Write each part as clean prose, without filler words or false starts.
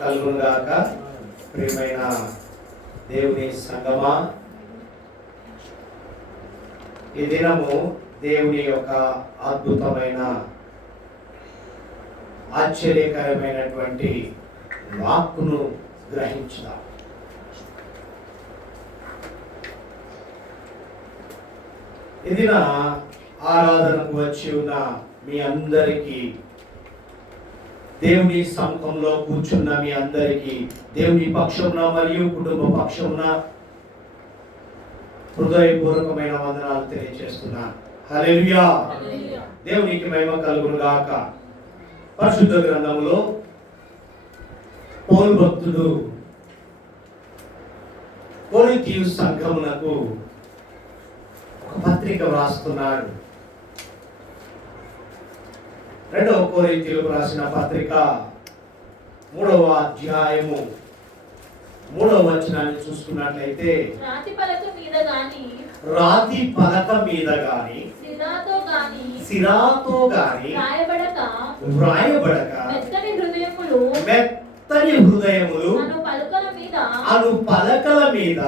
కలుగునుగాక. ప్రియమైన దేవుని సంగమా, ఈ దినము దేవుని యొక్క అద్భుతమైన ఆశ్చర్యకరమైనటువంటి వాక్కును గ్రహించుదాం. ఇది నా ఆరాధనకు వచ్చి ఉన్న మీ అందరికీ, దేవుని సముఖంలో కూర్చున్న మీ అందరికీ దేవుని పక్షమున మరియు కుటుంబ పక్షమున హృదయపూర్వకమైన వందనాలు తెలియజేస్తున్నాను. హల్లెలూయా. దేవునికి మహిమ కలుగును గాక. పరిశుద్ధ గ్రంథములో పౌలు భక్తుడు కొరింథీ సంఘమునకు ఒక పత్రిక వ్రాస్తున్నాడు. 2వ కొరింథీయులకు రాసిన పత్రిక 3వ అధ్యాయము 3వ వచనాన్ని చూసుకున్నట్లయితే, రాతి పలక మీద గాని సిరాతో గాని వ్రాయబడక మెత్తని హృదయములు అను పలకల మీద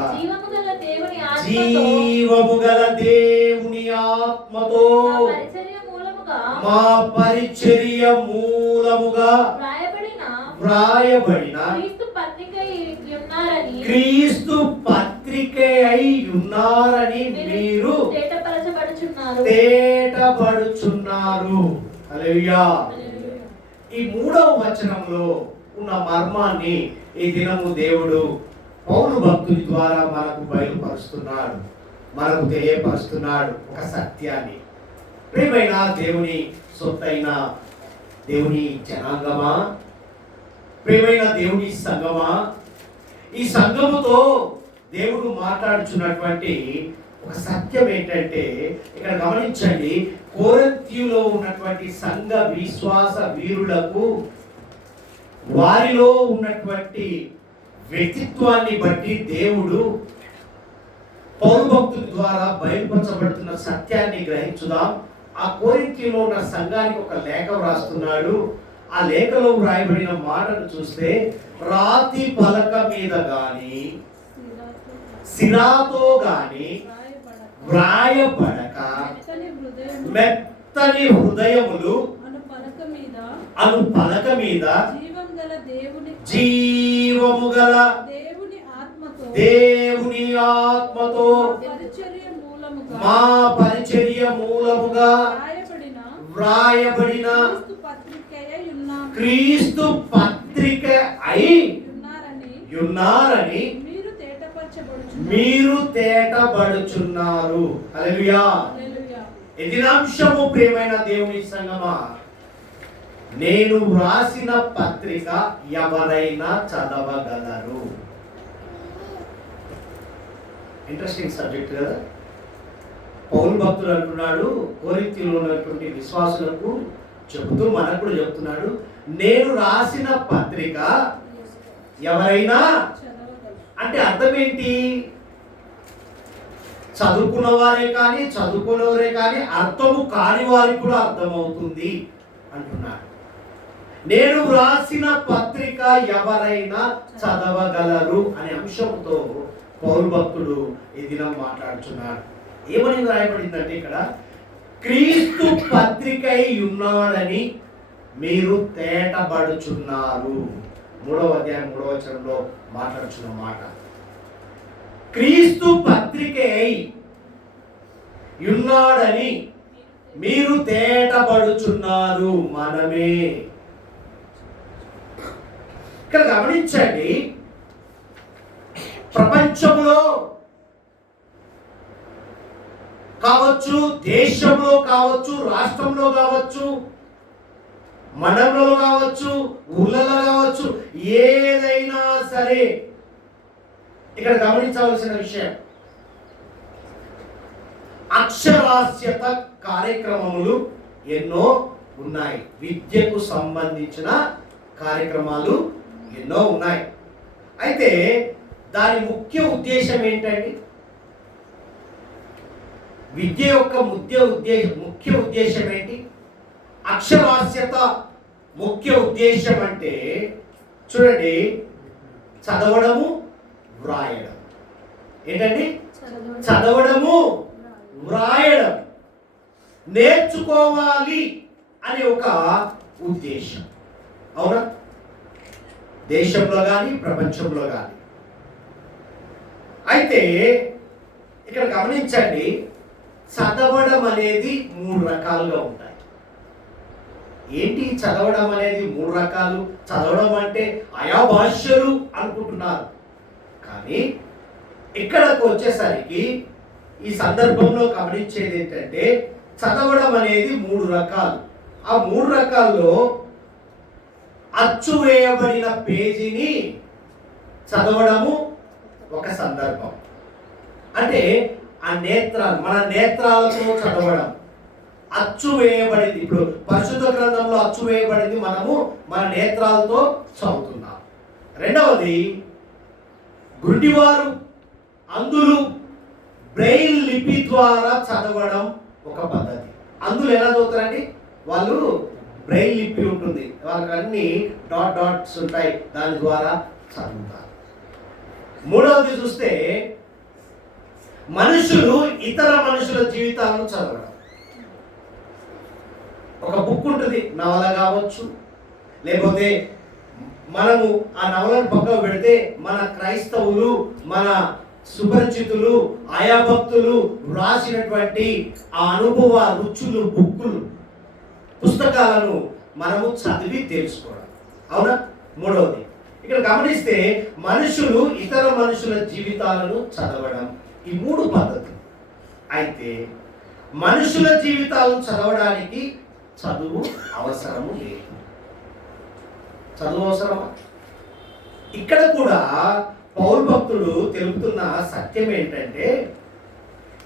జీవము గల దేవుని ఆత్మతో మా పరిచర్య మూలముగా వ్రాయబడిన క్రీస్తు పత్రిక అయి ఉన్నారని మీరు తేటపడుచున్నారు. హల్లెలూయా. ఈ 3వ వచనంలో ఉన్న మర్మాన్ని ఈ దినము దేవుడు పౌలు భక్తుని ద్వారా మనకు బయలుపరుస్తున్నాడు, మనకు తెలియపరుస్తున్నాడు ఒక సత్యాన్ని. ప్రియమైన దేవుని సొత్తైన దేవుని జనాంగమా, ప్రియమైన దేవుని సంఘమా, ఈ సంఘముతో దేవుడు మాట్లాడుచున్నటువంటి ఒక సత్యం ఏంటంటే, ఇక్కడ గమనించండి, కొరింథీయులో ఉన్నటువంటి సంఘ విశ్వాస వీరులకు వారిలో ఉన్నటువంటి వ్యక్తిత్వాన్ని బట్టి దేవుడు పౌలు భక్తుల ద్వారా బయలుపరచబడుతున్న సత్యాన్ని గ్రహించుదాం. ఆ కొరింథీయులో ఉన్న సంఘానికి ఒక లేఖ వ్రాస్తున్నాడు. ఆ లేఖలో వ్రాయబడిన మాటను చూస్తే, రాతి పలక మీద గాని సిరాతో గాని వ్రాయబడక మెత్తని హృదయములు అను పలక మీద జీవము గల దేవుని ఆత్మతో మా పరిచర్య మూలముగా వ్రాయబడిన క్రీస్తు పత్రిక అయి ఉన్నారని మీరు తేటపడుచున్నారు. హల్లెలూయా. ఇది అంశము. ప్రియమైన దేవుని సంగమా, నేను వ్రాసిన పత్రిక ఎవరైనా చదవగలరు. ఇంట్రెస్టింగ్ సబ్జెక్ట్ కదా. పౌలు భక్తుడు అంటున్నాడు, కొరింథీలో ఉన్నటువంటి విశ్వాసులకు చెబుతూ మనకు కూడా చెప్తున్నాడు, నేను రాసిన పత్రిక ఎవరైనా, అంటే అర్థం ఏంటి? చదువుకున్న వారే కానీ చదువుకున్నవారే కానీ అర్థము కాని వారికి కూడా అర్థమవుతుంది అంటున్నాడు. నేను వ్రాసిన పత్రిక ఎవరైనా చదవగలరు అనే అంశంతో పౌలు భక్తుడు ఈ దినం మాట్లాడుతున్నాడు. ఏమని రాయబడిందంటే ఇక్కడ, క్రీస్తు పత్రిక అయి ఉన్నాడని మీరు తేటపడుచున్నారు. 3వ అధ్యాయం 3వ వచనంలో మాట్లాడుచున్న మాట. క్రీస్తు పత్రిక అయి ఉన్నాడని మీరు తేటపడుచున్నారు. మనమే. ఇక్కడ గమనించండి, ప్రపంచంలో కావచ్చు, దేశంలో కావచ్చు, రాష్ట్రంలో కావచ్చు, మండలంలో కావచ్చు, ఊళ్ళలో కావచ్చు, ఏదైనా సరే ఇక్కడ గమనించవలసిన విషయం, అక్షరాస్యత కార్యక్రమములు ఎన్నో ఉన్నాయి. విద్యకు సంబంధించిన కార్యక్రమాలు ఎన్నో ఉన్నాయి. అయితే దాని ముఖ్య ఉద్దేశం ఏంటండి? విద్య యొక్క ముఖ్య ఉద్దేశం ఏంటి? అక్షరాస్యత ముఖ్య ఉద్దేశం అంటే చూడండి, చదవడము, వ్రాయడం. ఏంటండి? చదవడము, వ్రాయడం. నేర్చుకోవాలి అనే ఒక ఉద్దేశం. అవునా? దేశంలో కానీ ప్రపంచంలో కానీ. అయితే ఇక్కడ గమనించండి, చదవడం అనేది 3 రకాలుగా ఉంటాయి. ఏంటి చదవడం అనేది 3 రకాలు? చదవడం అంటే ఆయా భాషలు అనుకుంటున్నారు, కానీ ఇక్కడకు వచ్చేసరికి ఈ సందర్భంలో గమనించేది ఏంటంటే, చదవడం అనేది 3 రకాలు. ఆ 3 రకాల్లో అచ్చు వేయబడిన పేజీని చదవడము ఒక సందర్భం. అంటే ఆ నేత్రాలు, మన నేత్రాలతో చదవడం. అచ్చు వేయబడింది, ఇప్పుడు పరిశుద్ధ గ్రంథంలో అచ్చు వేయబడింది, మనము మన నేత్రాలతో చదువుతున్నాం. రెండవది, గుడ్డివారు, అంధులు బ్రెయిల్ లిపి ద్వారా చదవడం ఒక పద్ధతి. అందులో ఎలా చదువుతారండి? వాళ్ళు బ్రెయిల్ లిపి ఉంటుంది, వాళ్ళకి అన్ని డాట్స్ ఉంటాయి, దాని ద్వారా చదువుతారు. మూడవది చూస్తే, మనుషులు ఇతర మనుషుల జీవితాలను చదవడం. ఒక బుక్ ఉంటుంది, నవల కావచ్చు, లేకపోతే మనము ఆ నవలను పక్కకు పెడితే మన క్రైస్తవులు, మన సుపరిచితులు, ఆయా భక్తులు రాసినటువంటి ఆ అనుభవ రుచులు, బుక్కులు, పుస్తకాలను మనము చదివి తెలుసుకోవడం. అవునా? మూడవది, ఇక్కడ గమనిస్తే మనుషులు ఇతర మనుషుల జీవితాలను చదవడం. ఈ 3 పద్ధతులు. అయితే మనుషుల జీవితాలను చదవడానికి చదువు అవసరము లేదు. చదువు అవసరమా? ఇక్కడ కూడా పౌలు భక్తుడు తెలుపుతున్న సత్యం ఏంటంటే,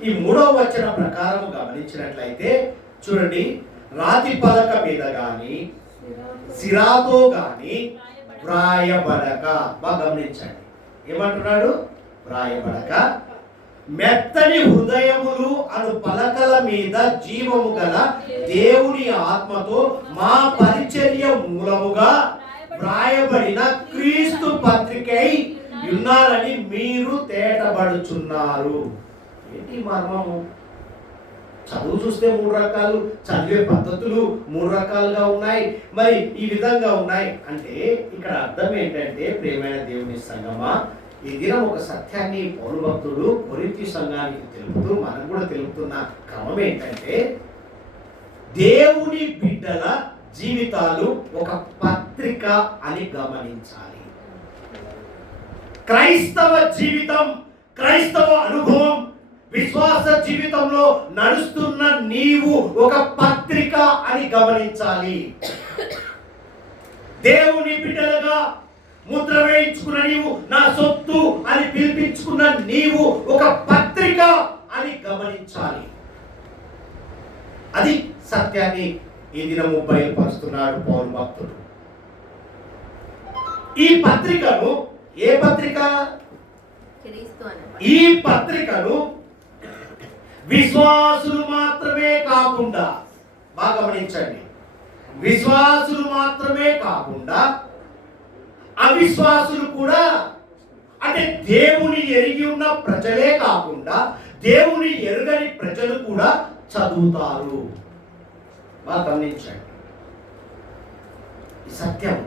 ఈ 3వ వచన ప్రకారం గమనించినట్లయితే చూడండి, రాతి పలక మీద గాని సిరాతో గాని వ్రాయబడక. బాగా గమనించండి, ఏమంటున్నాడు? వ్రాయబడక మెత్తని హృదయములు అను పలకల మీద జీవము గల దేవుని ఆత్మతో మా పరిచర్య మూలముగా వ్రాయబడిన క్రీస్తు పత్రికై ఉన్నారని మీరు తేటబడుచున్నారు. ఏంటి మర్మము? చదువు చూస్తే 3 రకాలు, చదివే పద్ధతులు 3 రకాలుగా ఉన్నాయి, మరి ఈ విధంగా ఉన్నాయి అంటే ఇక్కడ అర్థం ఏంటంటే, ప్రియమైన దేవుని సంగమా, ఈ దినం ఒక సత్యాన్ని పౌలు భక్తుడు కొరింథీ సంఘానికి తెలుపుతూ మనకు కూడా తెలుపుతున్న క్రమం ఏంటంటే, దేవుని బిడ్డల జీవితాలు ఒక పత్రిక అని గమనించాలి. క్రైస్తవ జీవితం, క్రైస్తవ అనుభవం, విశ్వాస జీవితంలో నడుస్తున్న నీవు ఒక పత్రిక అని గమనించాలి. దేవుని బిడ్డలుగా ముద్ర వేయించుకున్న నీవు, నా సొత్తు అని పిలిపించుకున్న నీవు ఒక పత్రిక అని గమనించాలి. అది సత్యాన్ని ఈ దినము బయలుపరుస్తున్నాడు పౌలు భక్తుడు. ఈ పత్రికను, ఏ పత్రిక? ఈ పత్రికను విశ్వాసులు మాత్రమే కాకుండా, బాగా గమనించండి, విశ్వాసులు మాత్రమే కాకుండా అవిశ్వాసులు కూడా, అంటే దేవుని ఎరిగి ఉన్న ప్రజలే కాకుండా దేవుని ఎరుగని ప్రజలు కూడా చదువుతారు. బాగా గమనించండి, ఈ సత్యం.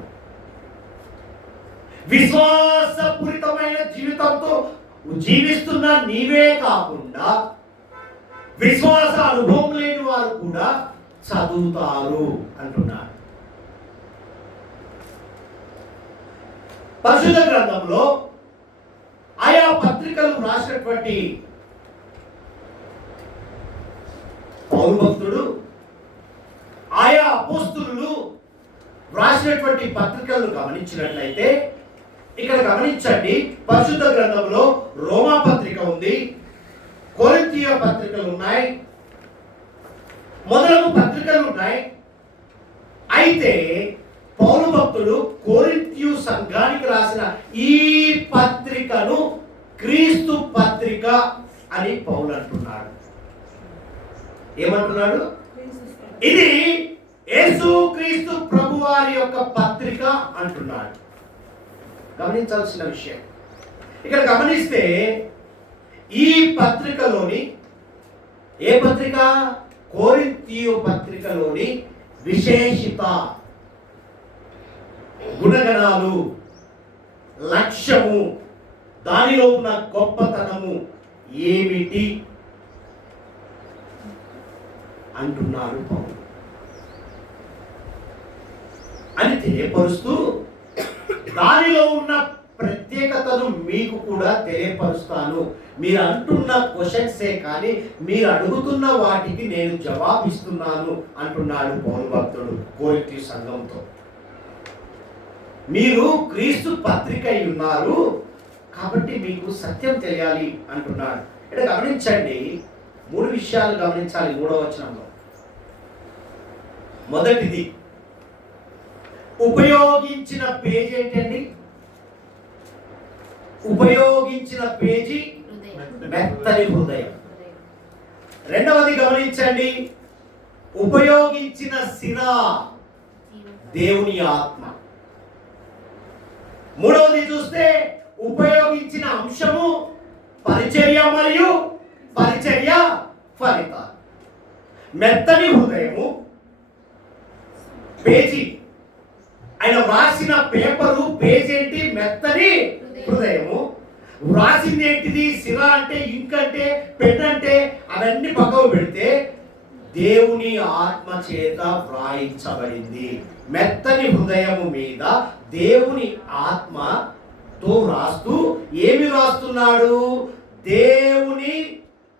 విశ్వాసపూరితమైన జీవితంతో జీవిస్తున్న నీవే కాకుండా విశ్వాస అనుభవం లేని వారు కూడా చదువుతారు అంటున్నారు. పరిశుద్ధ గ్రంథంలో ఆయా పత్రికలు రాసినటువంటి పౌలు భక్తుడు, ఆయా అపోస్తలులు రాసినటువంటి పత్రికలను గమనించినట్లయితే ఇక్కడ గమనించండి, పరిశుద్ధ గ్రంథంలో రోమా పత్రిక ఉంది, కొరింథీయ పత్రికలు ఉన్నాయి, మొదలగు పత్రికలు ఉన్నాయి. అయితే పౌలు భక్తుడు కొరింథీ సంఘానికి రాసిన ఈ పత్రికను క్రీస్తు పత్రిక అని పౌలు అంటున్నాడు. ఏమంటున్నాడు? ఇది యేసు క్రీస్తు ప్రభువారి యొక్క పత్రిక అంటున్నాడు. గమనించాల్సిన విషయం. ఇక్కడ గమనిస్తే ఈ పత్రికలోని ఏ పత్రిక? కొరింథీయు పత్రికలోని విశేషిత గుణగణాలు, లక్ష్యము, దానిలో ఉన్న గొప్పతనము ఏమిటి అంటున్నాడు పౌలు. అని తెలియపరుస్తూ దానిలో ఉన్న ప్రత్యేకతను మీకు కూడా తెలియపరుస్తాను. మీరు అంటున్న క్వశ్చన్సే కానీ మీరు అడుగుతున్న వాటికి నేను జవాబిస్తున్నాను అంటున్నాడు పౌలు భక్తుడు కొరింథీ సంఘంతో. మీరు క్రీస్తు పత్రిక అయి ఉన్నారు కాబట్టి మీకు సత్యం తెలియాలి అంటున్నాడు. ఇక్కడ గమనించండి, 3 విషయాలు గమనించాలి 3వ వచనంలో. మొదటిది, ఉపయోగించిన పేజీ ఏంటండి? ఉపయోగించిన పేజీ మెత్తని హృదయం. రెండవది గమనించండి, ఉపయోగించిన సిరా దేవుని ఆత్మ. మూడవది చూస్తే ఉపయోగించిన అంశము పరిచర్య మరియు పరిచర్య ఫలితాలు. మెత్తని హృదయము పేజీ, ఆయన వ్రాసిన పేపరు పేజీ ఏంటి? మెత్తని హృదయము. వ్రాసింది ఏంటిది? సిరా అంటే, ఇంక్ అంటే, పెన్ అంటే, అవన్నీ పక్కకు పెడితే దేవుని ఆత్మ చేత వ్రాయించబడింది. మెత్తని హృదయము మీద దేవుని ఆత్మతో వ్రాస్తూ ఏమి వ్రాస్తున్నాడు? దేవుని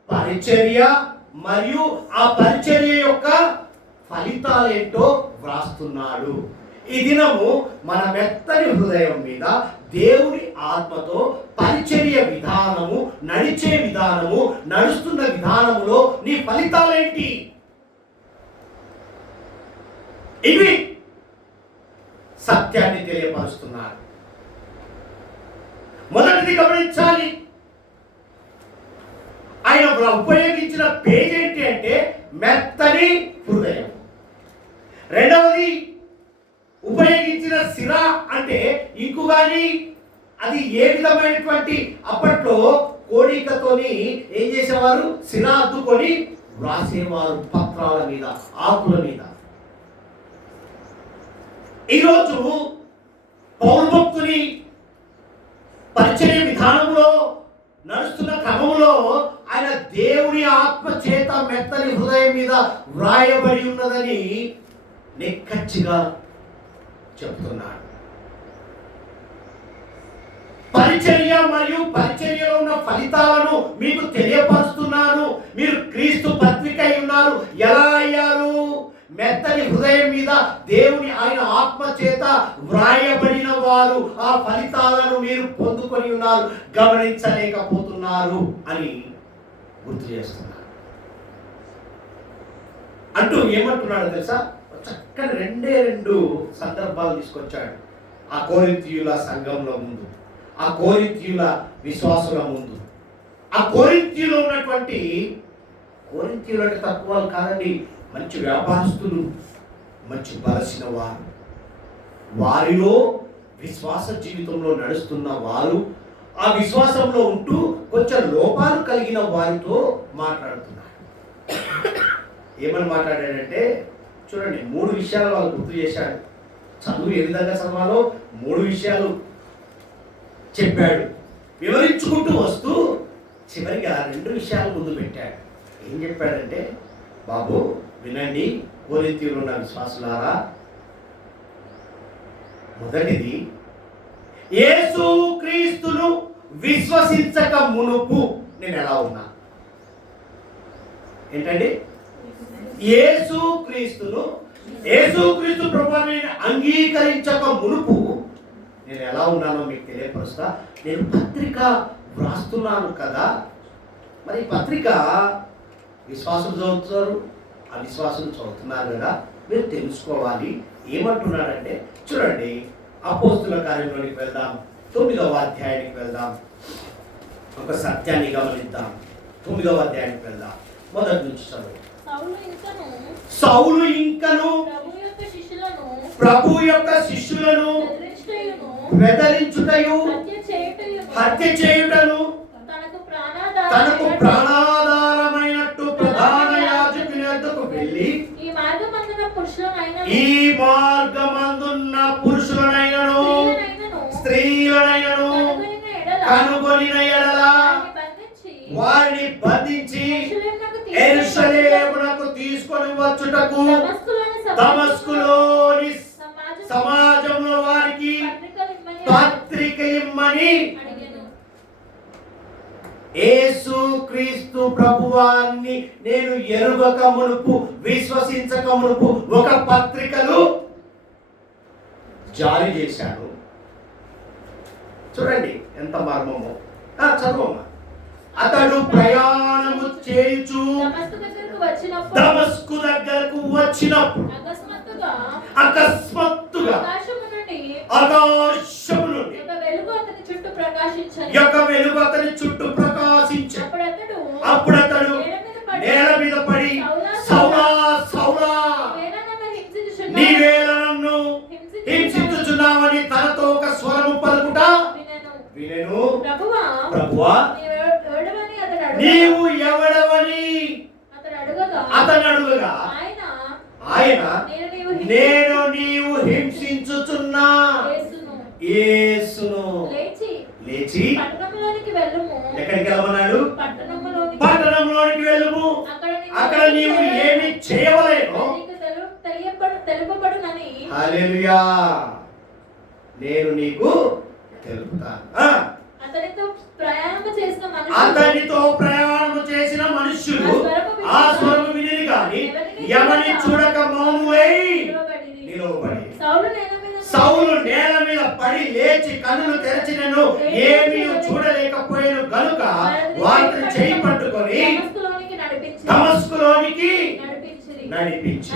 పరిచర్య మరియు ఆ పరిచర్య యొక్క ఫలితాలేంటో వ్రాస్తున్నాడు. ఈ దినము మన మెత్తని హృదయం మీద దేవుని ఆత్మతో పరిచర్య విధానము, నడిచే విధానము, నడుస్తున్న విధానములో నీ ఫలితాలేంటి? ఇవి సత్యాన్ని తెలియపరుస్తున్నారు. మొదటిది గమనించాలి, ఆయన ఉపయోగించిన పేజ్ ఏంటి అంటే మెత్తని హృదయం. రెండవది ఉపయోగించిన సిరా అంటే ఇంకు కానీ అది ఏ విధమైనటువంటి, అప్పట్లో కోడికతోని ఏం చేసేవారు? సిరా అద్దుకొని వ్రాసేవారు పత్రాల మీద, ఆకుల మీద. ఈరోజు పౌలు భక్తుని పరిచర్య విధానంలో నడుస్తున్న క్రమంలో ఆయన దేవుని ఆత్మ చేత మెత్తని హృదయం మీద వ్రాయబడి ఉన్నదని నిక్కచ్చిగా చెప్తున్నాడు. పరిచర్య మరియు పరిచర్యలో ఉన్న ఫలితాలను మీకు తెలియపరుస్తున్నాను. మీరు క్రీస్తు పత్రిక అయి ఉన్నారు. ఎలా అయ్యారు? మెత్తని హృదయం మీద దేవుని ఆయన ఆత్మ చేత వ్రాయబడిన వారు. ఆ ఫలితాలను మీరు పొందుకొని ఉన్నారు, గమనించలేకపోతున్నారు అని గుర్తు చేస్తున్నారు. అంటూ ఏమంటున్నాడు తెలుసా? చక్కని 2 సందర్భాలు తీసుకొచ్చాడు. ఆ కొరింథీయుల సంఘంలో ముందు, ఆ కొరింథీయుల విశ్వాసుల ముందు, ఆ కొరింథీయులో ఉన్నటువంటి, కొరింథీయులు అంటే తక్కువ వాళ్ళు కాదండి, మంచి వ్యాపారస్తులు, మంచి బలసిన వారు, వారిలో విశ్వాస జీవితంలో నడుస్తున్న వారు, ఆ విశ్వాసంలో ఉంటూ కొంచెం లోపాలు కలిగిన వారితో మాట్లాడుతున్నారు. ఏమని మాట్లాడాడంటే చూడండి, 3 విషయాలు వాళ్ళు గుర్తు చేశాడు. చదువు ఏ విధంగా చదవాలో 3 విషయాలు చెప్పాడు. వివరించుకుంటూ వస్తూ చివరికి ఆ 2 విషయాలు ముందు పెట్టాడు. ఏం చెప్పాడంటే, బాబు వినండి కొరింథీయులో ఉన్న విశ్వాసులారా, మొదటిది యేసు క్రీస్తును విశ్వసించక మునుపు నేను ఎలా ఉన్నా. ఏంటండి? యేసుక్రీస్తు ప్రభువుని అంగీకరించక మునుపు నేను ఎలా ఉన్నానో మీకు తెలియపరుస్తా. నేను పత్రిక వ్రాస్తున్నాను కదా, మరి పత్రిక విశ్వాసులు చదువుతారు, అవిశ్వాసులు చదువుతున్నారు కదా, మీరు తెలుసుకోవాలి. ఏమంటున్నాడంటే చూడండి, అపోస్తుల కార్యంలోనికి వెళ్దాం, 9వ అధ్యాయానికి వెళ్దాం, ఒక సత్యాన్ని గమనిద్దాం. 9వ అధ్యాయానికి వెళ్దాం, మొదటి నుంచి చదువు. సౌలు ఇంకను ప్రభు యొక్క శిష్యులను బెదిరించుటయు హత్య చేయుటను తనకు ప్రాణాధారమైనట్టు ప్రధాన యాజకుని వద్దకు వెళ్ళి ఈ మార్గమందున్న పురుషులనైనను స్త్రీలనైనను కనుగొనిన ఎడల వారిని బంధించి యెరూషలేమునకు తీసుకొని వచ్చుటకు దమస్కులోని సమాజంలో వారికి పత్రిక ఇమ్మని యేసు క్రీస్తు ప్రభువాన్ని నేను ఎరుగక మునుపు విశ్వసించక మునుపు ఒక పత్రికలు జారీ చేశాను. చూడండి ఎంత మర్మమో. చదువమ్మా. అతడు ప్రయాణము చేయుచు దమస్కు దగ్గరకు వచ్చినప్పుడు అకస్మాత్తుగా ఆకాశము నుండి యొక్క వెలుగు అతని చుట్టూ ప్రకాశించి అప్పుడు అతడు నేల మీద పడి సౌలా సౌలా నీవేళ నన్ను హింసించుచున్నావని తనతో ఒక స్వరము పలుకుట వినెను. ప్రభువా నీవు ఎవడవని అతను అడుగగా ఆయన నేను నీవు హింసించుచున్నా యేసును లేచి ఎక్కడికి వెళ్ళమన్నాడు? పట్టణంలోనికి వెళ్ళుము, అక్కడ నీవు ఏమి చేయవలేను హల్లెలూయా నేను నీకు తెలుపుతాను. అతనితో ప్రయాణము చేసిన మనుష్యులు ఆ స్వరము విని గాని ఎవరిని చూడక మౌనులై నిలవబడి సౌలు నేల మీద పడి లేచి కన్నులు తెరచినను ఏమీ చూడలేకపోయాను గనుక వాటిని చేయి పట్టుకొని దమస్కులోనికి నడిపించి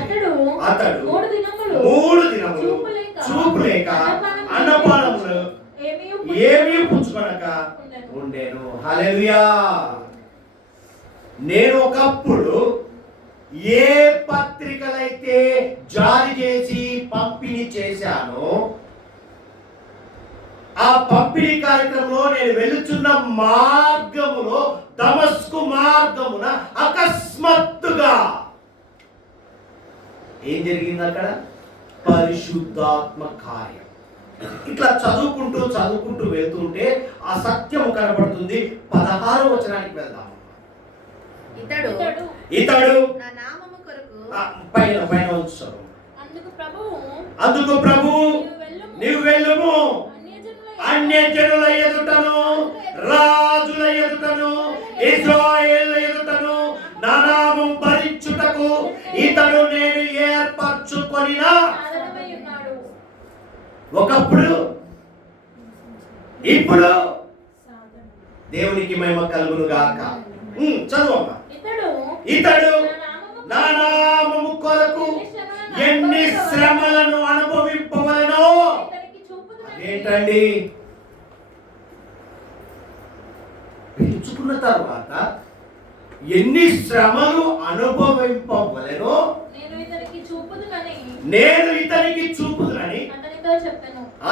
అతడు 3 దినములు చూపు లేక అన్నపానములు ఏమీ పుచ్చుకొనక ఉండేను. హల్లెలూయా. నేను ఒకప్పుడు ఏ పత్రికలైతే జారీ చేసి పంపిణీ చేశానో ఆ పంపిణీ కార్యక్రమంలో నేను వెళుచున్న మార్గములో దమస్కు మార్గమున అకస్మాత్తుగా ఏం జరిగింది? అక్కడ పరిశుద్ధాత్మ కార్యం. ఇట్లా చదువుకుంటూ వెళ్తుంటే ఆ సత్యము కనబడుతుంది. 16వ వచనానికి వెళ్దాం. ఇతడు నా నామము కొరకు పైన ఉంచుతాడు. అందుకు ప్రభు నీవు వెళ్ళుము, అన్యజనుల ఎదుటను రాజుల ఎదుటను ఇశ్రాయేలు ఎదుటను నా నామం భరించుటకు ఇతడు నేను ఏర్పరచుకొనిన. ఒకప్పుడు ఇప్పుడు దేవునికి మహిమ కలుగును గాక. చదువమ్మా. ఇతడు నా నామము కొరకు ఎన్ని శ్రమలను అనుభవింపవలెనో. ఏంటండి? పిలుచుకున్న తర్వాత ఎన్ని శ్రమలు అనుభవింపవలెనో నేను ఇతనికి చూపుదునని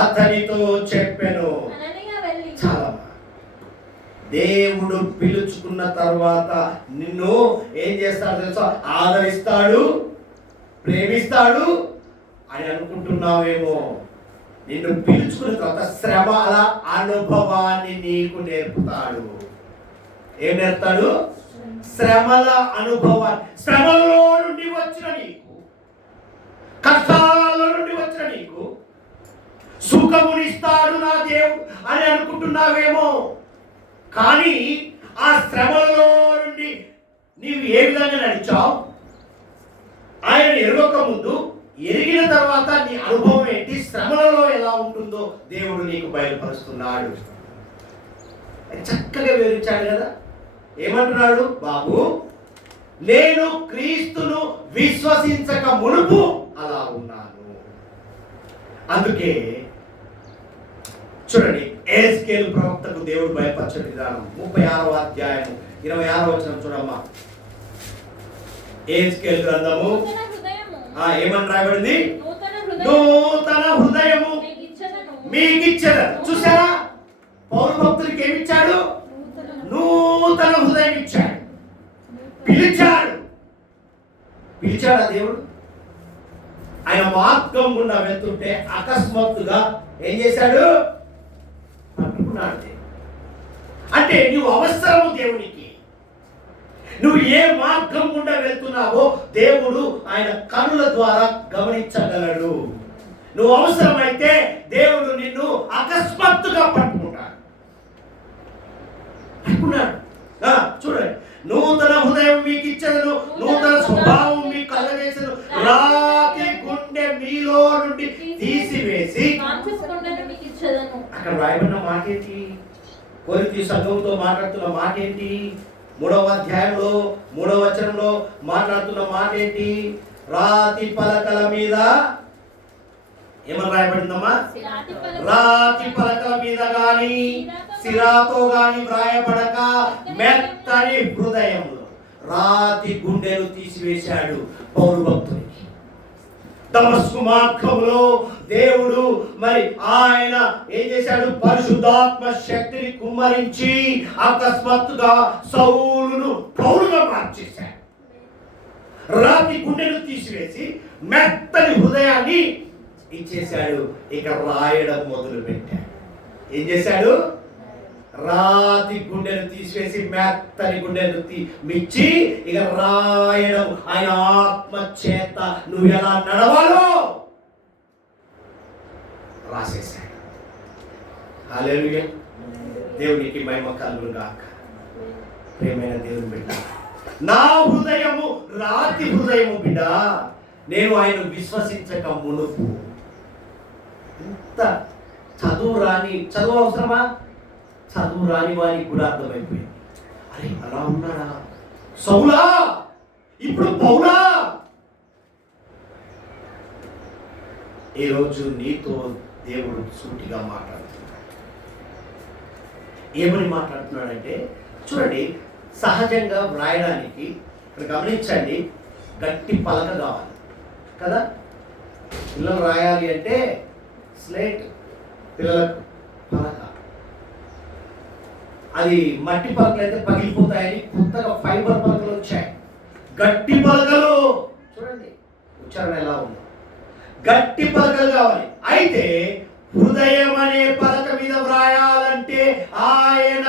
అతనితో చెప్పెను. చాలా దేవుడు పిలుచుకున్న తర్వాత నిన్ను ఏం చేస్తాడు తెలుసా? ఆదరిస్తాడు, ప్రేమిస్తాడు అని అనుకుంటున్నావేమో. నిన్ను పిలుచుకున్న తర్వాత శ్రమల అనుభవాన్ని నీకు నేర్పుతాడు. ఏం నేర్పుతాడు? శ్రమల అనుభవాన్ని. శ్రమలో నుండి వచ్చిన నీకు, కష్టాల నుండి వచ్చిన నీకు సుఖమునిస్తాడు నా దేవుడు అని అనుకుంటున్నావేమో. కానీ ఆ శ్రమలో నుండి నీవు ఏ విధంగా నడిచావు, ఆయన ఎరగక ముందు, ఎరిగిన తర్వాత నీ అనుభవం ఏంటి, శ్రమలలో ఎలా ఉంటుందో దేవుడు నీకు బయలుపరుస్తున్నాడు. చక్కగా వివరించాడు కదా. ఏమంటున్నాడు? బాబు నేను క్రీస్తును విశ్వసించక మునుపు అలా ఉన్నాను. అందుకే చూడండి, ఎహెజ్కేలు ప్రవక్తకు దేవుడు బయలుపరచిన విధానం 36వ అధ్యాయం 26వ వచనం చూడమ్మా. ఎహెజ్కేలు గ్రంథము ఏమని రాయబడింది? నూతన హృదయము మీకు ఇచ్చేదను. చూసారా, పౌరు భక్తులకి ఏమిచ్చాడు? నూతన హృదయం ఇచ్చాడు. పిలిచాడా దేవుడు? ఆయన మార్గం గుండా వెళ్తుంటే అకస్మాత్తుగా ఏం చేశాడు? పట్టుకున్నాడు దేవుడు. అంటే నువ్వు అవసరము దేవునికి. నువ్వు ఏ మార్గం గుండా వెళ్తున్నావో దేవుడు ఆయన కనుల ద్వారా గమనించగలడు. నువ్వు అవసరమైతే దేవుడు నిన్ను అకస్మాత్తుగా పట్టుకున్నాడు. చూడండి, నూతన హృదయం మీకు ఇచ్చేదను, నూతన స్వభావం మీకు కలగజేసెను, రాతి గుండె మీలో నుండి తీసివేసి. అక్కడ రాయబడిన మాట ఏంటి? కొరింథీ సంఘంతో మాట్లాడుతున్న మాట ఏంటి? 3వ అధ్యాయంలో 3వ వచనంలో మాట్లాడుతున్న మాట ఏంటి? రాతి పలకల మీద ఏమని రాయబడిందమ్మా? రాతి పలకల మీద గాని సిరాతో గాని వ్రాయబడక మెత్తని హృదయంలో రాతి గుండెను తీసివేశాడు పౌలు భక్తునికి. దమస్కు మార్గంలో దేవుడు మరి ఆయన ఏం చేశాడు? పరిశుద్ధాత్మ శక్తిని కుమ్మరించి అకస్మాత్తుగా సౌలును పౌలుగా మార్చేశాడు. రాతి గుండెను తీసివేసి మెత్తని హృదయాన్ని ఇచ్చేశాడు. ఇక రాయడం మొదలు పెట్టాడు. ఏం చేశాడు? రాతి గుండెను తీసివేసి మెత్తని గుండెను మిచ్చి ఇక రాయడం. ఆయన ఆత్మ చేత నువ్వు ఎలా నడవాలో రాసేశాడు. హల్లెలూయా, దేవునికి మహిమ కలుగును గాక. ప్రియమైన దేవుని బిడ్డ, నా హృదయము రాతి హృదయము బిడ్డ. నేను ఆయన విశ్వసించక మునుపు ఎంత చదువు అవసరమా? చదువు రాని వారికి కూడా అర్థమైపోయింది. అరే అలా ఉన్నాడా సౌలా, ఇప్పుడు పౌలా. ఈరోజు నీతో దేవుడు సూటిగా మాట్లాడుతున్నాడు. ఏమని మాట్లాడుతున్నాడంటే చూడండి, సహజంగా వ్రాయడానికి ఇక్కడ గమనించండి, గట్టి పలక కావాలి కదా. పిల్లలు రాయాలి అంటే స్లేట్, పిల్లలకు పలక. అది మట్టి పలకలు అయితే పగిలిపోతాయని కొత్తగా ఫైబర్ పలకలు వచ్చాయి. గట్టి పలకలు చూడండి, ఉచ్చారణ ఎలా ఉందో. గట్టి పలకలు కావాలి. అయితే హృదయం అనే పలక మీద వ్రాయాలంటే ఆయన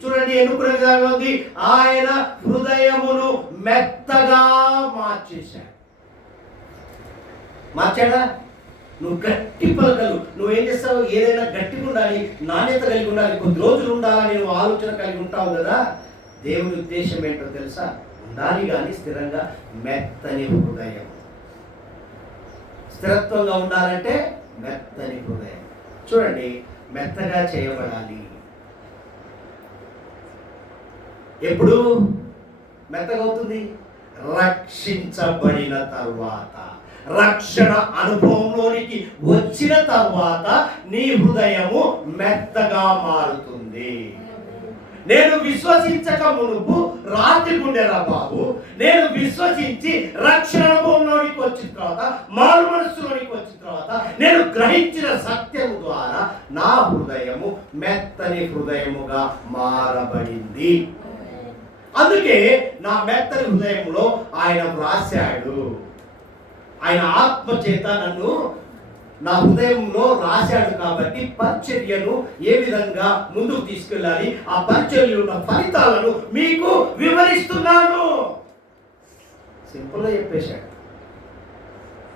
చూడండి ఎన్నుకునే విధానం ఉంది. ఆయన హృదయమును మెత్తగా మార్చాడా? నువ్వు గట్టి పలకలు, నువ్వేం చేస్తావు? ఏదైనా గట్టిగా ఉండాలి, నాణ్యత కలిగి ఉండాలి, కొద్ది రోజులు ఉండాలని నువ్వు ఆలోచన కలిగి ఉంటావు కదా. దేవుని ఉద్దేశం ఏంటో తెలుసా? ఉండాలి కానీ స్థిరంగా మెత్తని హృదయం. స్థిరత్వంగా ఉండాలంటే మెత్తని హృదయం. చూడండి, మెత్తగా చేయబడాలి. ఎప్పుడు మెత్తగా అవుతుంది? రక్షించబడిన తరువాత, రక్షణ అనుభవంలోనికి వచ్చిన తరువాత నీ హృదయము మెత్తగా మారుతుంది. నేను విశ్వసించక మునుపు రాతి గుండెరా బాబు. నేను విశ్వసించి రక్షణ అనుభవంలోనికి వచ్చిన తర్వాత, మారు మనస్సులోనికి వచ్చిన తర్వాత నేను గ్రహించిన సత్యము ద్వారా నా హృదయము మెత్తని హృదయముగా మారబడింది. అందుకే నా మెత్తని హృదయంలో ఆయన వ్రాశాడు. ఆయన ఆత్మ చేత నన్ను నా హృదయంలో రాశాడు. కాబట్టి పరిచర్యను ఏ విధంగా ముందుకు తీసుకెళ్ళాలి, ఆ పరిచర్యలో ఉన్న ఫలితాలను మీకు వివరిస్తున్నాను. సింపుల్గా చెప్పేశాడు.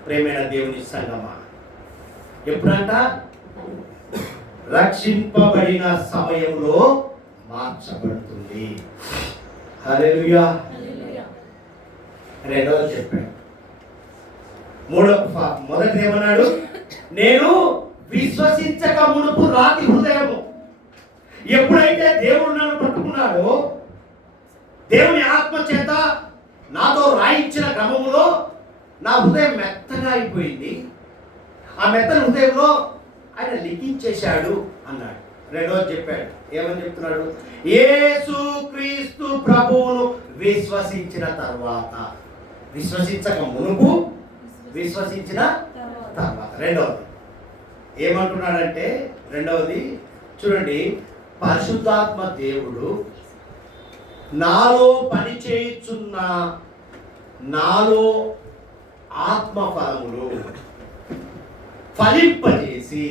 ప్రేమైన దేవుని సంగమా, ఎప్పుడంట? రక్షింపబడిన సమయంలో మార్చబడుతుంది. హల్లెలూయా. రెండవది చెప్పాడు. మొదటి ఏమన్నాడు? నేను విశ్వసించక మునుపు రాతి హృదయము. ఎప్పుడైతే దేవుడు నన్ను పట్టుకున్నాడో, దేవుని ఆత్మ చేత నాతో రాయించిన క్రమంలో నా హృదయం మెత్తగా అయిపోయింది. ఆ మెత్తని హృదయంలో ఆయన లిఖించేశాడు అన్నాడు. రెండోది చెప్పాడు. ఏమని చెప్తున్నాడు? యేసుక్రీస్తు ప్రభువును విశ్వసించిన తర్వాత, విశ్వసించక మునుపు, విశ్వసించిన తర్వాత. రెండవది ఏమంటున్నాడంటే రెండవది చూడండి, పరిశుద్ధాత్మ దేవుడు నాలో పని చేయుచున్న నాలో ఆత్మ ఫలములు ఫలింపజేసి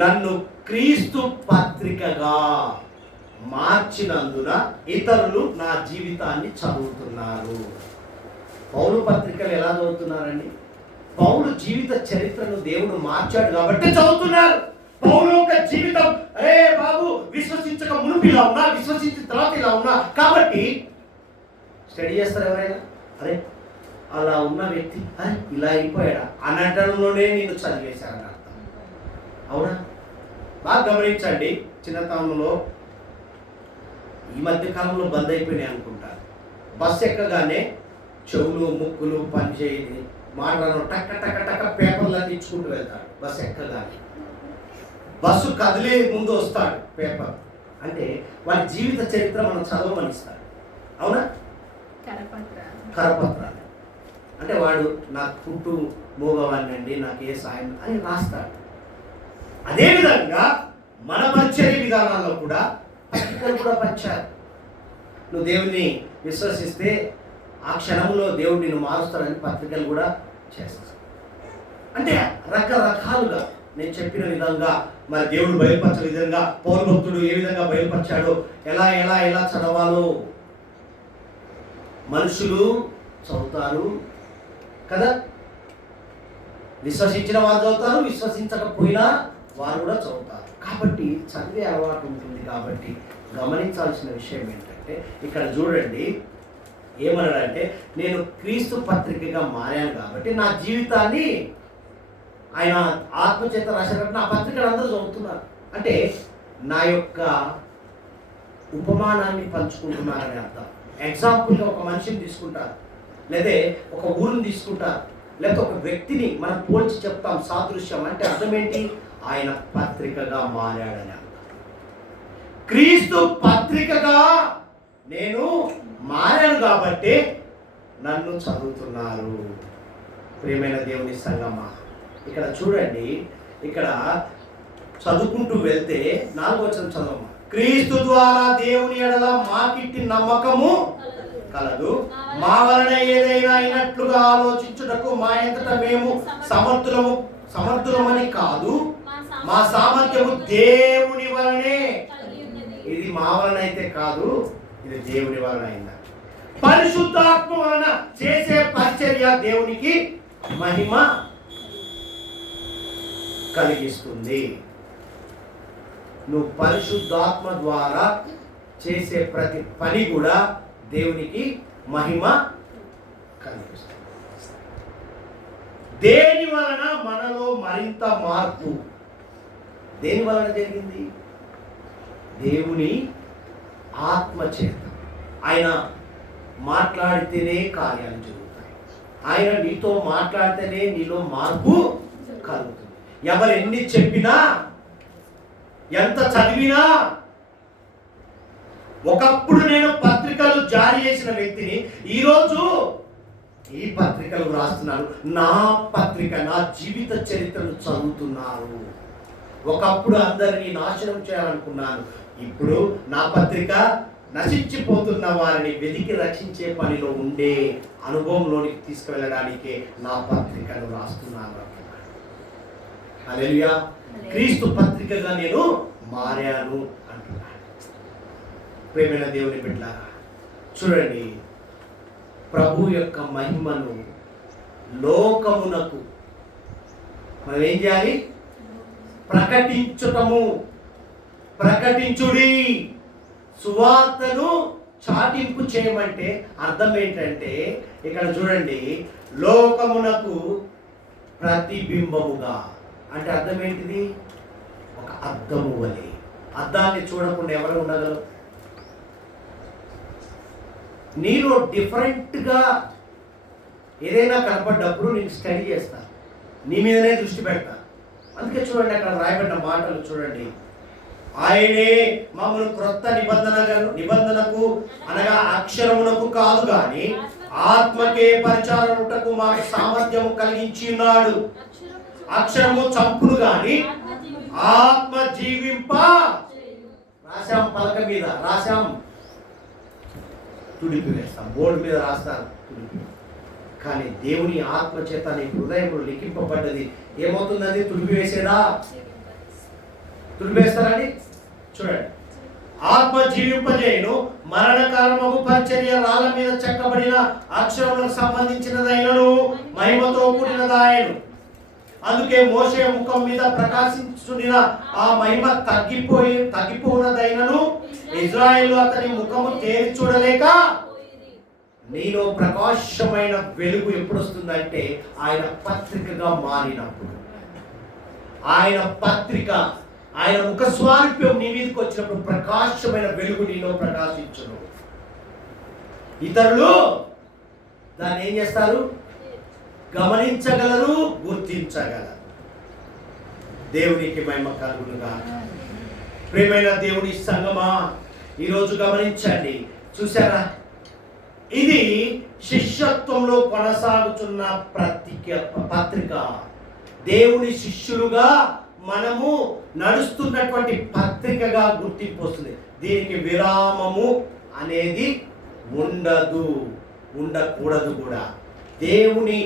నన్ను క్రీస్తు పత్రికగా మార్చినందున ఇతరులు నా జీవితాన్ని చదువుతున్నారు. పౌలు పత్రికలు ఎలా చదువుతున్నారండి? పౌలు జీవిత చరిత్రను దేవుడు మార్చాడు కాబట్టి చదువుతున్నారు. పౌలు యొక్క జీవితం, అరే బాబు విశ్వసించక మునుపు ఇలా ఉన్నా, విశ్వసించిన తర్వాత ఇలా ఉన్నా కాబట్టి స్టడీ చేస్తారు ఎవరైనా. అరే అలా ఉన్న వ్యక్తి అరే ఇలా అయిపోయాడా అనటంలోనే నేను చదివేశాను అర్థం. అవునా? బాగా గమనించండి. చిన్నతనంలో ఈ మధ్య కాలంలో బంద్ అయిపోయినాయి అనుకుంటారు. బస్సు ఎక్కగానే చెవులు ముక్కులు పనిచేయని మాటలను టక్క టక్క టక్క పేపర్లు అందించుకుంటూ వెళ్తాడు. బస్సు ఎక్కగానే బస్సు కదిలే ముందు వస్తాడు పేపర్. అంటే వారి జీవిత చరిత్ర మనం చదవమనిస్తాడు. అవునా? కరపత్రాలు అంటే వాడు నాకు పుట్టు మూగవాడిని అండి, నాకు ఏ సాయం అని రాస్తాడు. అదేవిధంగా మన పరిచర్య విధానాల్లో కూడా పత్రికలు కూడా పంచారు. నువ్వు దేవుని విశ్వసిస్తే ఆ క్షణంలో దేవుడు నిన్ను మారుస్తాడని పత్రికలు కూడా చేస్తారు. అంటే రకరకాలుగా నేను చెప్పిన విధంగా మరి దేవుడు బయలుపరచిన విధంగా పౌలు భక్తుడు ఏ విధంగా బయలుపరిచాడో, ఎలా ఎలా ఎలా చదవాలో మనుషులు చదువుతారు కదా. విశ్వసించిన వారు చదువుతారు, విశ్వసించకపోయినా వారు కూడా చదువుతారు. కాబట్టి చదివే అలవాటు ఉంటుంది. కాబట్టి గమనించాల్సిన విషయం ఏంటంటే ఇక్కడ చూడండి, ఏమన్నాడంటే నేను క్రీస్తు పత్రికగా మారాను కాబట్టి నా జీవితాన్ని ఆయన ఆత్మచేత రాసినట్టు నా పత్రికలు అందరూ చదువుతున్నారు. అంటే నా యొక్క ఉపమానాన్ని పంచుకుంటున్నారని అర్థం. ఎగ్జాంపుల్గా ఒక మనిషిని తీసుకుంటారు, లేదా ఒక ఊరిని తీసుకుంటారు, లేదా ఒక వ్యక్తిని మనం పోల్చి చెప్తాం సాదృశ్యం. అంటే అర్థం ఏంటి? ఆయన పత్రికగా మారాడని అర్థం. క్రీస్తు పత్రికగా నేను మారాను కాబట్టి నన్ను చదువుతున్నారు. ప్రియమైన దేవుని సంగమా, ఇక్కడ చూడండి, ఇక్కడ చదువుకుంటూ వెళ్తే 4వ వచనం చదవమ్మా. క్రీస్తు ద్వారా దేవుని ఎడల మాకిట్టి నమ్మకము కలదు, మా వలన ఏదైనా అయినట్లుగా ఆలోచించుటకు మా ఎంతట మేము సమర్థులమని కాదు, మా సామర్థ్యము దేవుని వలనే. ఇది మా వలన అయితే కాదు, ఇది దేవుని వలన అయిందా. పరిశుద్ధాత్మ వలన చేసే పరిచర్య దేవునికి మహిమ కలిగిస్తుంది. నువ్వు పరిశుద్ధాత్మ ద్వారా చేసే ప్రతి పని కూడా దేవునికి మహిమ కలిగిస్తుంది. దేని వలన మనలో మరింత మార్పు దేని వలన జరిగింది? దేవుని ఆత్మ చేత. ఆయన మాట్లాడితేనే కార్యాలు జరుగుతాయి. ఆయన నీతో మాట్లాడితేనే నీలో మార్పు కలుగుతుంది. ఎవరు ఎన్ని చెప్పినా, ఎంత చదివినా, ఒకప్పుడు నేను పత్రికలు జారీ చేసిన వ్యక్తిని ఈరోజు ఈ పత్రికలు రాస్తున్నాను. నా పత్రిక, నా జీవిత చరిత్రను చదువుతున్నారు. ఒకప్పుడు అందరినీ నాశనం చేయాలనుకున్నాను, ఇప్పుడు నా పత్రిక నశించిపోతున్న వారిని వెతికి రక్షించే పనిలో ఉండే అనుభవంలోనికి తీసుకువెళ్ళడానికే నా పత్రికను రాస్తున్నాను. హల్లెలూయా. క్రీస్తు పత్రికగా నేను మారాను అంటున్నాను. ప్రేమైన దేవుని బిడ్డలారా, చూడండి, ప్రభు యొక్క మహిమను లోకమునకు మనం ఏం చేయాలి? ప్రకటించుడి. సువార్తను చాటింపు చేయమంటే అర్థం ఏంటంటే, ఇక్కడ చూడండి, లోకమునకు ప్రతిబింబముగా అంటే అర్థం ఏంటిది? ఒక అద్దము వలె. అద్దాన్ని చూడకుండా ఎవరు ఉండగలరు? నీలో డిఫరెంట్గా ఏదైనా కనపడ్డప్పుడు నేను స్టడీ చేస్తాను, నీ మీదనే దృష్టి పెడతాను. అందుకే చూడండి, అక్కడ రాయబడిన మాటలు చూడండి. ఆయనే మమ్మల్ని క్రొత్త నిబంధనకు అనగా అక్షరమునకు కాదు గాని ఆత్మకే పరిచారముటకు మాకు సామర్థ్యము కలిగించి ఉన్నాడు. అక్షరము చంపును గాని ఆత్మ జీవింప. రాశాం, పలక మీద రాశాం, తుడిపి వేస్తాం, బోర్డు మీద రాస్తారు తుడిపి. కానీ దేవుని ఆత్మ చేత నీ హృదయంలో లిఖింపబడ్డది ఏమవుతుందని తుడిపి వేసేదా? తుడిపి వేస్తారండి. చూడండి, ఆత్మ జీవింపజేయును, మరణకారమగు పరిచర్య రాళ్ళ మీద చెక్కబడిన అక్షరములకు సంబంధించినదైనను మహిమతో కూడినదాయను. అందుకే మోషే ముఖం మీద ప్రకాశించుచున్న ఆ మహిమ తగ్గిపోయినదైనను ఇజ్రాయేలు అతని ముఖము తేరి చూడలేక. నీలో ప్రకాశమైన వెలుగు ఎప్పుడు వస్తుందంటే ఆయన పత్రికగా మారినప్పుడు, ఆయన పత్రిక, ఆయన ముఖ స్వారూప్యం నీ మీదకి వచ్చినప్పుడు ప్రకాశమైన వెలుగు నీలో ప్రకాశించును. ఇతరులు దాన్ని ఏం చేస్తారు? గమనించగలరు, గుర్తించగలరు. దేవునికి మహిమ కలుగునుగా. ప్రియమైన దేవుని సంగమా, ఈరోజు గమనించండి, చూసారా, ఇది శిష్యత్వంలో కొనసాగుతున్న పత్రిక. దేవుని శిష్యులుగా మనము నడుస్తున్నటువంటి పత్రికగా గుర్తింపు వస్తుంది. దీనికి విరామము అనేది ఉండదు, ఉండకూడదు కూడా. దేవుని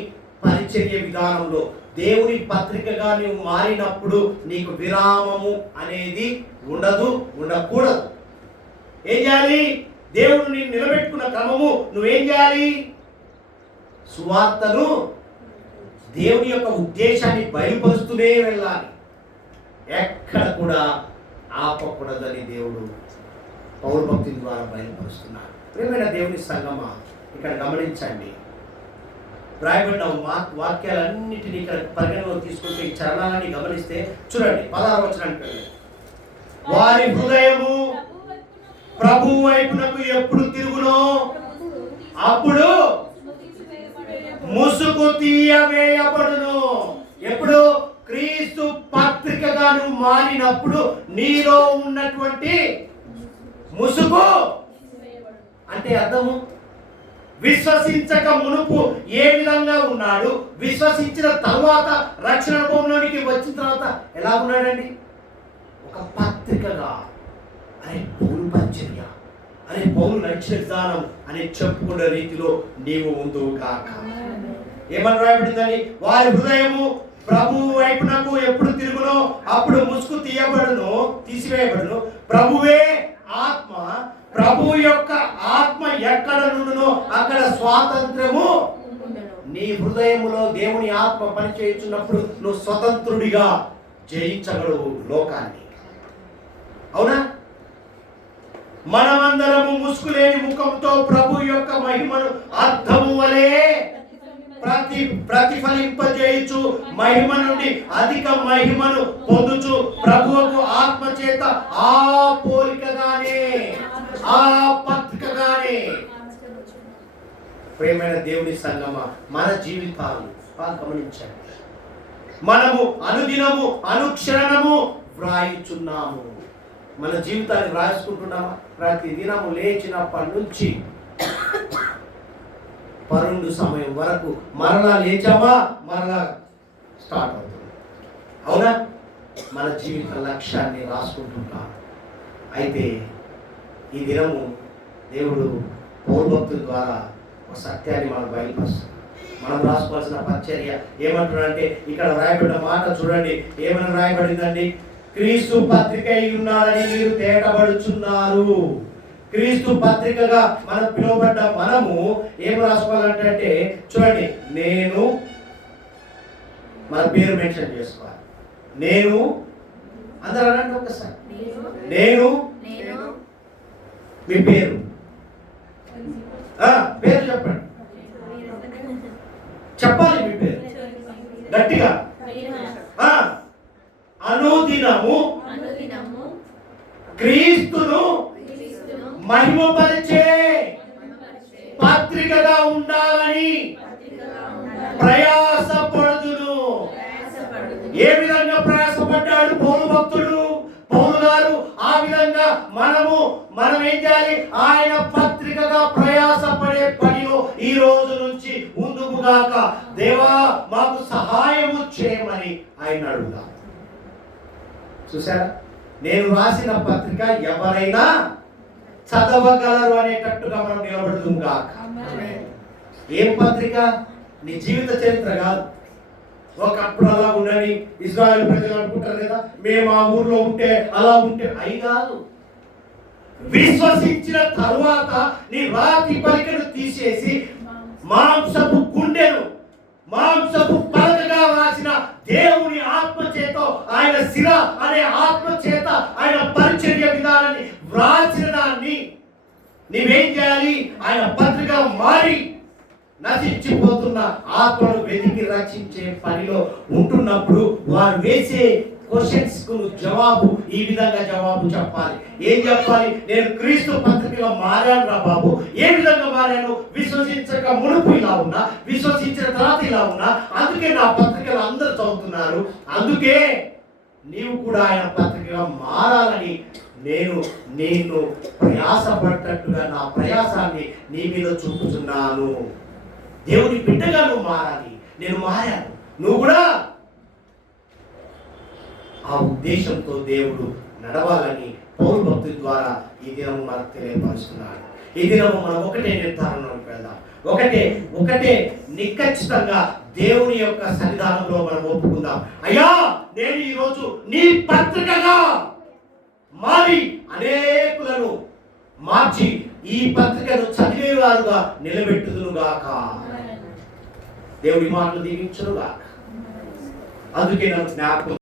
పరిచర్య విధానంలో దేవుని పత్రికగా నువ్వు మారినప్పుడు నీకు విరామము అనేది ఉండదు, ఉండకూడదు. ఏం చేయాలి? దేవుడు నేను నిలబెట్టుకున్న క్రమము నువ్వేం చేయాలి? సువార్తను, దేవుని యొక్క ఉద్దేశాన్ని బయలుపరుస్తూనే వెళ్ళాలి. ఎక్కడ కూడా ఆపకూడదని దేవుడు పౌరు భక్తి ద్వారా బయలుపరుస్తున్నాడు. ప్రియమైన దేవుని సంగమా, ఇక్కడ గమనించండి, రాయబడిన వాక్యాలన్నిటినీ ఇక్కడ పరిగణలో తీసుకుంటే ఈ చరణాలని గమనిస్తే చూడండి, 16వ వచనానికి వెళ్ళండి. వారి హృదయము ప్రభు వైపునకు ఎప్పుడు తిరుగునో అప్పుడు ముసుగు తీయవేయబడును. ఎప్పుడు? క్రీస్తు పత్రికగా నువ్వు మారినప్పుడు నీలో ఉన్నటువంటి ముసుగు అంటే అర్థము, విశ్వసించక మునుపు ఏ విధంగా ఉన్నాడు, విశ్వసించిన తర్వాత రక్షణ అనుభవంలోనికి వచ్చిన తర్వాత ఎలా ఉన్నాడండి? ఒక పత్రికగా, అరే పౌలు పరిచర్య, అరే పౌలు నడిచిన విధానం అని చెప్పుకునే రీతిలో నీవు ఉందువు కాక. ఏమని రాయబడిందని? వారి హృదయము ప్రభువు వైపునకు ఎప్పుడు తిరుగునో అప్పుడు ముసుగు తీసివేయబడును. ప్రభువే ఆత్మ, ప్రభు యొక్క ఆత్మ ఎక్కడ నుండునో అక్కడ స్వాతంత్రము. నీ హృదయములో దేవుని ఆత్మ పనిచేయుచున్నప్పుడు నువ్వు స్వతంత్రుడిగా జయించగలవు లోకాన్ని. అవునా? మనమందరము ముసుగులేని ముఖంతో ప్రభు యొక్క మహిమను అర్థము వలె ప్రతిఫలింపజేయచ్చు, మహిమ నుండి అధిక మహిమను పొందుచు ప్రభువుకు ఆత్మ చేత ఆ పోలికగానే, ఆ పత్రికగానే. ప్రియమైన దేవుని సంగమా, మన జీవితాలు గమనించండి, మనము అనుదినము అనుక్షణము వ్రాయిచున్నాము. మన జీవితాన్ని రాసుకుంటున్నామా? ప్రతి దినము లేచినప్పటి నుంచి పరుండు సమయం వరకు మరలా లేచామా, మరలా స్టార్ట్ అవుతుంది. అవునా? మన జీవిత లక్ష్యాన్ని రాసుకుంటున్నాం. అయితే ఈ దినము దేవుడు పౌర్భక్తుల ద్వారా ఒక సత్యాన్ని మనం బయలుపరుస్తాం. మనం రాసుకోవాల్సిన పరిచర్య ఏమంటున్నాడంటే, ఇక్కడ రాయబడిన మాట చూడండి, ఏమని రాయబడిందండి? క్రీస్తు పత్రిక ఉన్నారని మీరు తేటబడుచున్నారు. క్రీస్తు పత్రికగా మనం పిలువబడ్డ మనము ఏం రాసుకోవాలంటే చూడండి, నేను, మన పేరు మెన్షన్ చేసుకోవాలి. నేను, అందరూ అనండి ఒక్కసారి, నేను, మీ పేరు, పేరు చెప్పండి, చెప్పాలి మీ పేరు గట్టిగా. అనుదినము క్రీస్తును మహిమపరిచే పత్రికగా ఉండాలని ప్రయాసపడుదును. ఏ విధంగా ప్రయాసపడ్డాడు పౌలు భక్తుడు? పౌలు గారు ఆ విధంగా మనం ఏం చేయాలి? ఆయన పత్రికగా ప్రయాసపడే పనిలో ఈ రోజు నుంచి ముందుకు గాక. దేవా మాకు సహాయము చేయమని ఆయన అడుగుదాం. చూసారా, నేను రాసిన పత్రిక ఎవరైనా చదవగలరు అనేటట్టుగా మనం నిలబడదుము గాక. ఏం పత్రిక? నీ జీవిత చరిత్ర కాదు. ఒకప్పుడు అలా ఉండని ఇజ్రాయెల్ ప్రజలు అనుకుంటారు కదా, మేము ఆ ఊర్లో ఉంటే అలా ఉంటే అయి కాదు. విశ్వసించిన తరువాత నీ రాతి పలికను తీసేసి మాంసపు గుండెను మాంసపు పలకగా రాసిన దేవుని ఆత్మ చేత, ఆయన శిర అనే ఆత్మ చేత ఆయన పరిచర్య విధానాన్ని వ్రాసిన దాన్ని నీవేం చేయాలి? ఆయన పత్రిక మారి నశించిపోతున్న ఆత్మను వెతికి రక్షించే పనిలో ఉంటున్నప్పుడు వారు వేసే క్వశ్చన్స్ కు జవాబు ఈ విధంగా జవాబు చెప్పాలి. ఏం చెప్పాలి? నేను క్రీస్తు పత్రికగా మారాను రా బాబు. ఏ విధంగా మారాను? విశ్వసించక మునుపు ఇలా ఉన్నా, విశ్వసించిన తర్వాత ఇలా ఉన్నా. అందుకే నా పత్రికలు అందరూ చదువుతున్నారు. అందుకే నీవు కూడా ఆయన పత్రికగా మారాలని నేను ప్రయాసపడ్డట్టుగా నా ప్రయాసాన్ని నీ మీద చూపుతున్నాను. దేవుని బిడ్డగా నువ్వు మారాలి. నేను మారాను, నువ్వు కూడా ఆ ఉద్దేశంతో దేవుడు నడవాలని పౌలు భక్తుల ద్వారా ఈ దినము మనకు తెలియపరుస్తున్నాడు. ఈ దినము మనం ఒకటే నిర్ధారణలోకి వెళ్దాం. ఒకటే నిఖచ్చితంగా దేవుని యొక్క సన్నిధానంలో మనం ఒప్పుకుందాం. అయ్యా, నేను ఈరోజు నీ పత్రికగా మారి అనేకులను మార్చి ఈ పత్రికను చదివేవారుగా నిలబెట్టుదునుగాక. దేవుడి మాటలు దీవించునుగాక. అందుకే నన్ను జ్ఞాపకం